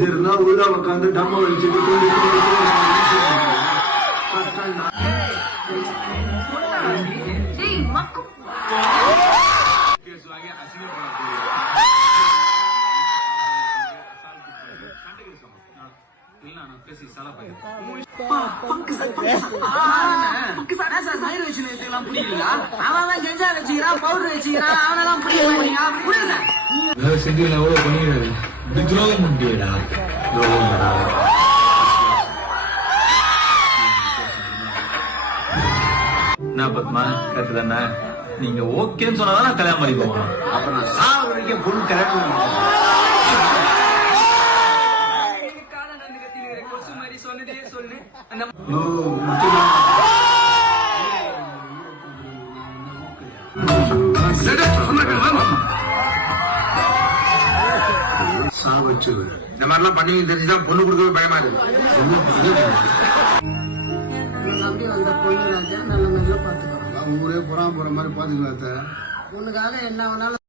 வச்சிருந்தா உள்ள உட்காந்து டம்ம வச்சுட்டு துரோகம் முடியடா என்ன பத்மா கரெக்ட் தானே? நீங்க ஓகேன்னு சொன்னாதான் கல்யாணம் பண்ணிக்குவோம். அப்ப நான் சாவு வரைக்கும் பொண்ணு கல்யாணம் சாவச்சு இந்த மாதிரிலாம் பண்ணி தெரிஞ்சுதான் பொண்ணு கொடுக்கவே பயமா இருக்கு. நம்பி வந்த பொண்ணு ராஜா நல்ல நல்லா பாத்துக்கலாம். ஊரே புறாம போற மாதிரி பாத்துக்கலாம். உனக்காக என்ன வேணாலும்